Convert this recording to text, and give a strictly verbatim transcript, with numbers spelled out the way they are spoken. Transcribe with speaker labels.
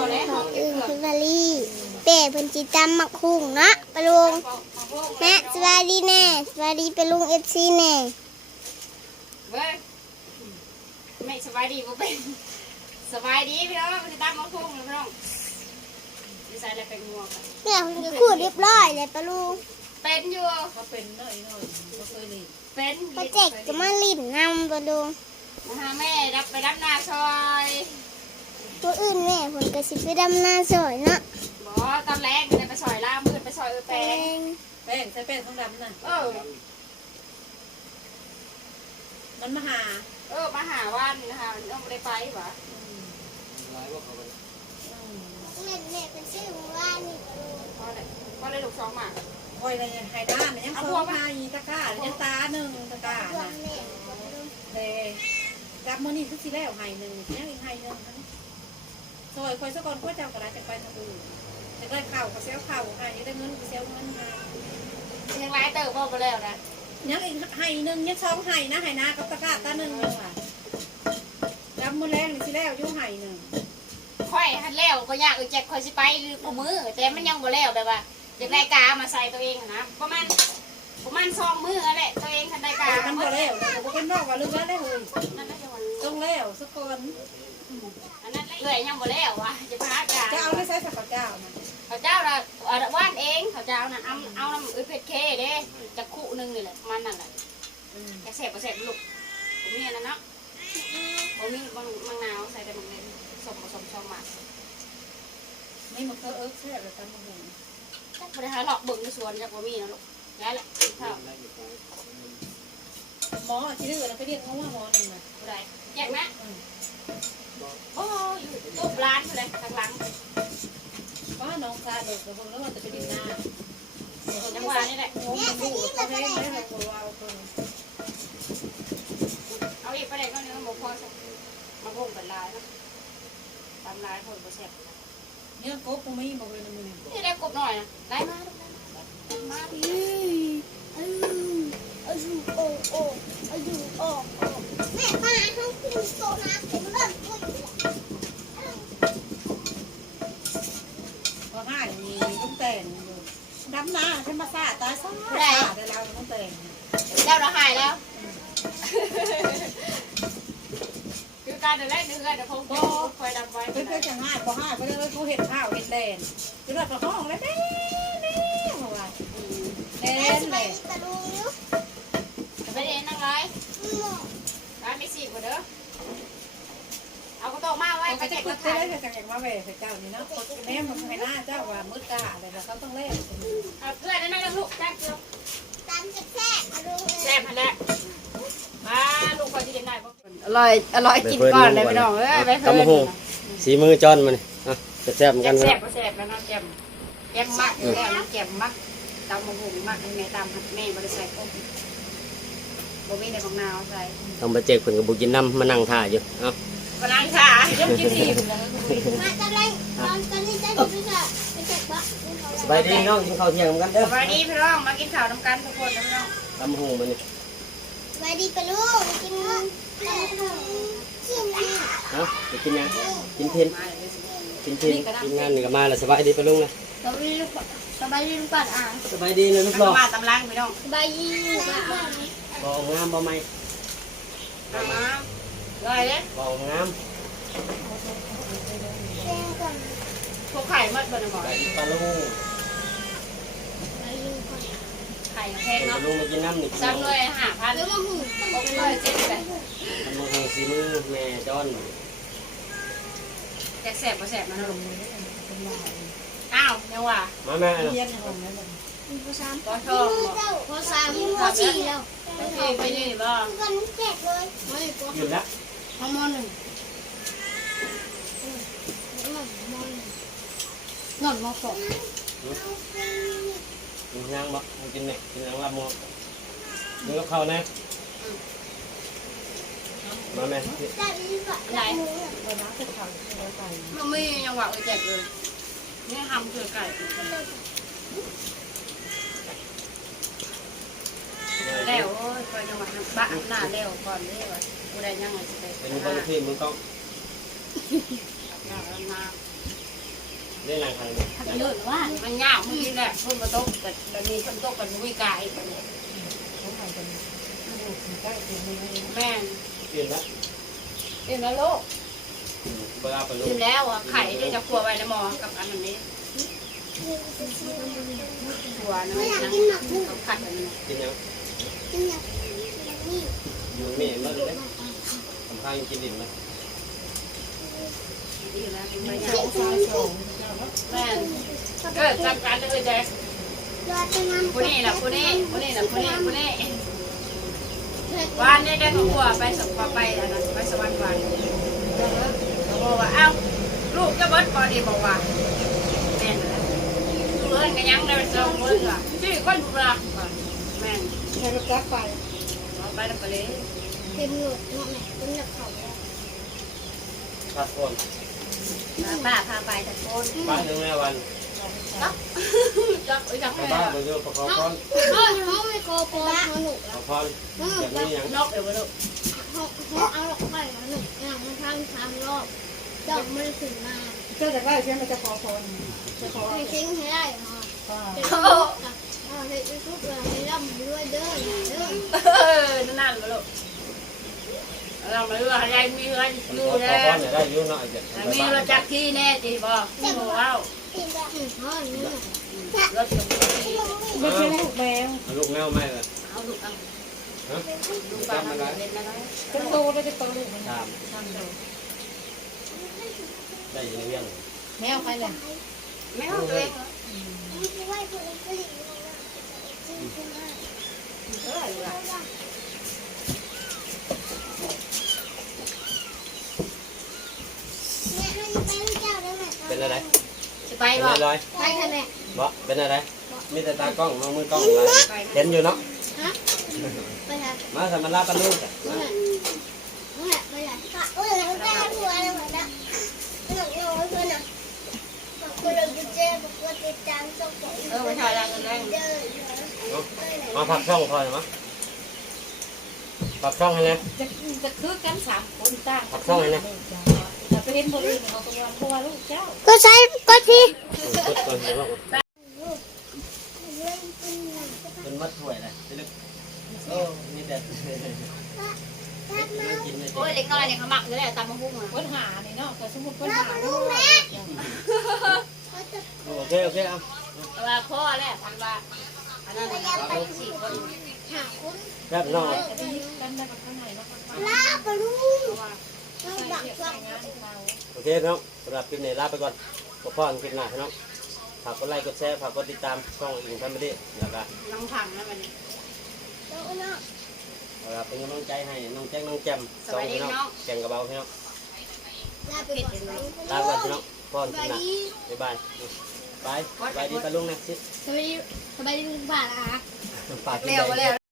Speaker 1: ของอื่นคือวาลีเป้เพิ่นจิตำมักคุ้งเนาะปะลุงแม่สวัสดีแน่สวัสดีปะลุงเอฟซีแน่
Speaker 2: เว้ยไม่สบายดีบ่เป็นสบายดีพี่น้องมันจะตามมักคุ้งพี่น้องดีไซน์อะไรเป็นงัวกัน
Speaker 1: แม่เพิ่นก็คูดเรียบร้อยเลยปะลุง
Speaker 2: เป็นอยู่
Speaker 3: เขาเป็นหน่อยหน่อยเขาเคยเล่น
Speaker 2: เป็น
Speaker 1: ป้าเจ๊กจะมาลิ้นนำปะลุง
Speaker 2: นะคะแม่รับไปรับนาซอย
Speaker 1: ตัวอื่นแม่เพิ่นก็สิไปดำนาซอยเนาะ
Speaker 2: บ่ตอนแรกจะไปซอยล่ามืดไปซอยเออแปลง
Speaker 3: แป้งใส่แป้งต้องดำนะ
Speaker 2: เออ
Speaker 3: มันมาหา
Speaker 2: เออมาหาวันนะคะเราไม่ได้ไปหรอ
Speaker 1: แม่แม่เป็นชื่อว่านี่ปะลุง
Speaker 2: พอเลยพอเลยลูกสองหมาก
Speaker 3: คอยอะไรไฮด้านยังโซ่พายตะก้ายังตาหนึ่งตะก้าน่ะเลยรับมือนี่คือสิแล้วไฮหนึ่งยังอีกไฮหนึ่งซอยคอยสะกอนก็จะกระไรจะไปทางอื่นจะได้ข่าวกับเซลข่าวไฮได้เงินกับเซลเงินไฮ
Speaker 2: ยังไรเติบโตไปแล้วนะ
Speaker 3: ยังอีกไฮหนึ่งยังสองไฮนะไฮนากับตะก้าตาหนึ่งเลยว่ะรับมือแรงสิแล้วยุ่งไฮหนึ่ง
Speaker 2: ค่อยหันแล้วก็ยากเออแจ็คค่อยสิไปหรือกูมือแต่มันยังบ่แล้วแบบว่าจะได้กามาใส่ตัวเองนะประมาณประมาณสองมืออะไรตัวเองทันได้กา
Speaker 3: มันบ่แล้วแต่บ่เป็นนอกว่าลึกแล้วได้เลย
Speaker 2: นั่นนั่นจังหวะ
Speaker 3: ต้องแล้วสะกอน
Speaker 2: อันนั้นเลยยังบ่แล้ววะจะพากา
Speaker 3: จะเอาไม่ใช่สักเจ้านะ
Speaker 2: เขาเจ้าละว่านเองเขาเจ้าน่ะเอาเอาน้ำอึเพชรเคเด้จะคู่นึงนี่แหละมันนั่นแหละจะเสพก็เสพลูกผมมีอันนั้นเนาะผมมีบางบางนาวใส่แต่บางเล่นสมผสมช่องหมัก
Speaker 3: นี่มันก็เอิร์กแซ่บเลยตามมาหู
Speaker 2: พอได้หาหลอกบึ่งในสวนจากบ่มีนะลูกแล้วแหละข้าว
Speaker 3: หมอที่ดื้อเราไปเรียกเขาว่าหมอหนึ่งนะ
Speaker 2: ได้แยกไหมโอ้ยตุ๊บร้านเลยทางหลัง
Speaker 3: ป้าน้องซาเด็กกับพวกนั้นมันจะไปดินหน้า
Speaker 2: จังหวะนี่แหละ
Speaker 3: งงมันดูเขาให้ให้เราตัวเอาคน
Speaker 2: เอาอีกประเด็นก็เนื้อหมูพอสักมาพุ่งเป็นลายนะตามลายคนก็แซ่บ
Speaker 3: เนี่ยกบกูไม่มาเลยนะมึง
Speaker 2: นี่ได้กบหน่อยนะได้มามา
Speaker 1: อืออืออายุโอโออายุโอโอแม่มาเขากินโซนาเป็นเรื่องด้วย
Speaker 3: พอง่ายมีต้องแต่งดำนาใช่มาซาตาซ่าได้แล้วต้องแต่ง
Speaker 2: แล้วเราหายแล้วคือการเดินเล่นเดือนเดี๋ยวผมก็คอยดำไว้
Speaker 3: เพื่อนๆจะง่ายพอง่ายเพื่อนๆเขาเห็นข้าวเห็นแดนคือเราห้องแล้วเด้เด้หัวเด้เลย
Speaker 2: ไปเด่นนั่งไรร้านไม่สิบกว่าเด้อเอากระโตมาไว้ไป
Speaker 3: จะพูดได้เลยจากอย่างว่าเวรเจ้านี่เนาะแม่มันไม่น่าเจ้าว่ามืดตาอะไรแล้วเขาต้องเล่น
Speaker 2: เอาเพื่อนนั่นนั่งลูกแซ่บเดียว
Speaker 1: ตามจะแซ่บลุง
Speaker 2: แซ่บพันแหละมาลูกคอยที่เด่นได้ปะอร่อยอร่อยกินก่อนเลยไปน้องเอ้ยไปเพื่อน
Speaker 4: สีมือจอนมันอ่ะแซ่บเหมือนกัน
Speaker 2: แซ่บก็แซ่บแล้วน้องแจ่มแจ่มมากแล้วน้องแจ่มมากตำมะฮุงมากแม่ตำแม่บริษัทก็บ่มีในของนาวใส่
Speaker 4: ต้องไปเจ๊กเพิ่นกับบุกินน้ำมานั่งท่าอยู่เอ้า
Speaker 2: มานั่งท่ายกจิ้มที
Speaker 1: มาตอนแรกตอนตอนนี้จะอยู่ด้วยกันไปเจ็บปะ
Speaker 4: สบายดีน้องกินข้าวเที่ยงเหมือนกันเด้อ
Speaker 2: สบายดีพี่น้องมากินข้าวน้ำกันทุกคนนะพี่น้อง
Speaker 4: ตำหูมันนี่
Speaker 1: สบายดีปะลูกกินกิน
Speaker 4: เอ้าไปกินยังกินเทียนกินเทียนกินงานนี่ก็มาแล้วสบายดีปะลุงนะ
Speaker 1: สบายดีสบายดีลูกปัดอ่ะ
Speaker 4: สบายดีเลยลูกหล่อ
Speaker 2: มาตำลังพี่น้อง
Speaker 1: สบายดี
Speaker 4: บ่งามบ่ไม่
Speaker 2: มาเลยเด้
Speaker 4: บ่งาม
Speaker 2: พวกไข่มัดบนหม้อ
Speaker 4: ปลาลูก
Speaker 2: ไข่แพงเนาะ
Speaker 4: ลูกมากินน้ำนี่
Speaker 2: ซ้ำเลยห้าพันแล้วก็หูโอเคเลยเจ็ดเลย
Speaker 4: ทำมือสีมือแม่จอน
Speaker 2: แจกแสบก็แสบนะลุงอ้าวเนี่ยว่ะ
Speaker 4: มาแม่
Speaker 3: เรียนของแม่
Speaker 1: พอสาม
Speaker 2: พอทอง
Speaker 1: พอสามพอสี่แล้ว
Speaker 2: ไปที่ไปนี่บ้าง
Speaker 1: กันแจกเลย
Speaker 4: หยุดแล้ว
Speaker 2: มามอหนึ่งนอนมอสอง
Speaker 4: กินยังบ่กินเนี่ยกินยังลำมือกินกับข้าวนะมาแม่
Speaker 2: ไหน
Speaker 3: เราน้ำจะขังเราไป
Speaker 2: มันไม่ยังหวะเลยแจกเลยนี่ทำเกลือไก่แล้วโอ้ยไปจังหวัดบ้านหน้าแล้วก่อนนี่วะกูได้ยังไงสิ
Speaker 4: เป็นคนที่มึงต้อง
Speaker 2: หน้าแล้วมา
Speaker 4: ได้นางทาง
Speaker 2: ถ้าจะเลิศว่ามันยากมันนี่แหละคนมาตกแต่แต่มีคนตกกันวิ่งกายแม่
Speaker 4: เปลี่ยนละ
Speaker 2: เอ็นแล้วโลก
Speaker 4: เวลาไปลู
Speaker 2: กิ
Speaker 4: ก
Speaker 2: นแล้วอ่ะไข่ที่จะครัวไว้ในหม้อกับอันนี้ครัวนะนะขัดอันนี้
Speaker 4: กินยัง
Speaker 1: กินอย่างนี้
Speaker 4: อยู่ไม่เห็นมาเลยสำคัญกินดินไหม
Speaker 2: ดีแล้วไม่ยากแม่เกิดจำการเลยแจ๊ค
Speaker 1: รอจะนำ
Speaker 2: คนนี้นะคนนี้คนนี้นะคนนี้คนนี้วันนี้ได้ครัวไปสวรรค์ไปอันนั้นไปสวรรค์วันเขาบอกว่าเอ้าลูกจะเบิดพอดีบอกว่าแม่นแล้วลูกเอ้ยก็ยังได้สองคนอ่ะชื่อคนบุรักแม่น
Speaker 3: ใช้รถจักรไป
Speaker 2: เอาไปแล้วไปเลย
Speaker 1: เต็มหลุดเนาะแม่เป็นแบบเขา
Speaker 4: พักคน
Speaker 2: ป้าพาไปแต่คน
Speaker 4: บ้านถึงแม่วัน
Speaker 2: จักจักจัก
Speaker 4: ไป
Speaker 2: แม่
Speaker 4: บ้านไปเจอปะคอพร
Speaker 1: เฮ้ยเขาไม่โกโปรเขาหนุก
Speaker 4: ปะพรแบบนี้ยัง
Speaker 2: นกเดี๋ยวมาดู
Speaker 1: เขาเขาเอาหลอกไปเขาหนุกอย่างมันทำทำรอบดอกมันถึงมา
Speaker 3: เจ้าจะได้ใช่ไหมจะขอพรจะขอ
Speaker 1: ไม่ทิ้งให้ได้เนาะ
Speaker 3: ป้า
Speaker 1: เอาให้ทุกอย่างให้ร่ำรวยเด้อเด้อ
Speaker 2: เออนั่นมาลูกเราไม่รู้อะไรมีเงิน
Speaker 4: ปะ
Speaker 2: ดู
Speaker 4: คอ
Speaker 2: แล
Speaker 4: พรเนี่ยได้ยุ่งหน่อยเด็ด
Speaker 2: มีรถจักรที่แน่จีบอมีหัวเอา
Speaker 1: กินแบบอื่นเขาอย่างนี้
Speaker 2: รถจักรที่
Speaker 3: ไม่ใช่ลูกแมว
Speaker 4: ลูกแมวไม่เลย
Speaker 2: เอาลูกเอา
Speaker 4: ฮะ
Speaker 2: ลูกบ้านเราเป็นอะไร
Speaker 3: จะโตแล้วจะโตลูกมัน
Speaker 4: ตาม
Speaker 2: ทำดู
Speaker 4: ได้ยินเรื่อง
Speaker 3: แมวไปเลย
Speaker 2: ไม่เอาตัวเองเหรอ
Speaker 1: ไม่ไหวคนละคนจริงจริงมาก
Speaker 2: เออเหรอ
Speaker 1: แม่ให้ไปรู้จักได้ไหม
Speaker 4: เป็นอะไร
Speaker 2: จะไป
Speaker 4: เป็น
Speaker 2: บ่
Speaker 4: อะไร
Speaker 1: ไปค่ะแม่
Speaker 4: บ่เป็นอะไรมีแต่ตากล้องมองมือกล้องอะไรเห็นอยู่เนาะ
Speaker 1: ฮะไปค่ะ
Speaker 4: มาสมันลาปลาลูก
Speaker 1: ไปค่ะไปค่ะค่ะโอ้ยเราได้หัวเลยเหมือนนะหนักน้อยเพื่อนนะคุณเราจะเจ็บปวดติดตามส่งของ
Speaker 2: เออไปถ่ายรังกันแรง
Speaker 1: เดิน
Speaker 4: มาผักช่องพอไหมผักช่องให้นะ
Speaker 3: จะจะคือกันสามคนต่าง
Speaker 4: ผักช่องให้นะ
Speaker 3: แต่ไปเห็นคนอื่นเขาตัวเพราะว่าลูกเจ้า
Speaker 1: ก็ใช้ก็ที่
Speaker 4: กดก่อนเดี๋ยวว่าเป็นมัดถ้วยเลยลึกโอ้มีแต่กินไม่
Speaker 2: โอ้ย
Speaker 4: ได้
Speaker 2: เด็กน้อยเนี่ยเขาหมักเลยแหละตามมะฮุ่งอ่ะ
Speaker 3: ปัญหานี่เนาะแต่สมมติปัญหาลูก
Speaker 4: โอเคโอเคเอา
Speaker 2: แต่ว่าพ่อแหละพันว่าอันนั้นไปสี่คน
Speaker 1: หาคุณ
Speaker 4: แบบน้อง
Speaker 3: จะไปยึดกันได้กับข้างในแล้ว
Speaker 1: ลาปลุง
Speaker 2: เพราะว่า
Speaker 1: เราดักฟัง
Speaker 3: งานเรา
Speaker 4: โอเคน้องสำหรับคลิปนี้ลาไปก่อนพบพ่อกันคลิปหน้าน้องฝากกดไลค์กดแชร์ฝากกดติดตามช่องอิงแฟมิลี่แล้วก็
Speaker 2: น้องพังนะมันนี่
Speaker 1: เราเนาะ
Speaker 4: เราเป็นกำลังใจให้น้องแจ้งน้องแจมสองพี่น้องแจงกระเบาพี่น้อง
Speaker 1: ลาไปก่อน
Speaker 4: ลาไปก่อนพี่น้องพ่อกันคลิปหน้าบ๊ายบายบายบายดีตาลุงนะสิ
Speaker 1: สบายดีสบายดีลุงป่าละ
Speaker 4: ฝากกิน
Speaker 2: เร็ว
Speaker 4: ใจ
Speaker 2: เร็ว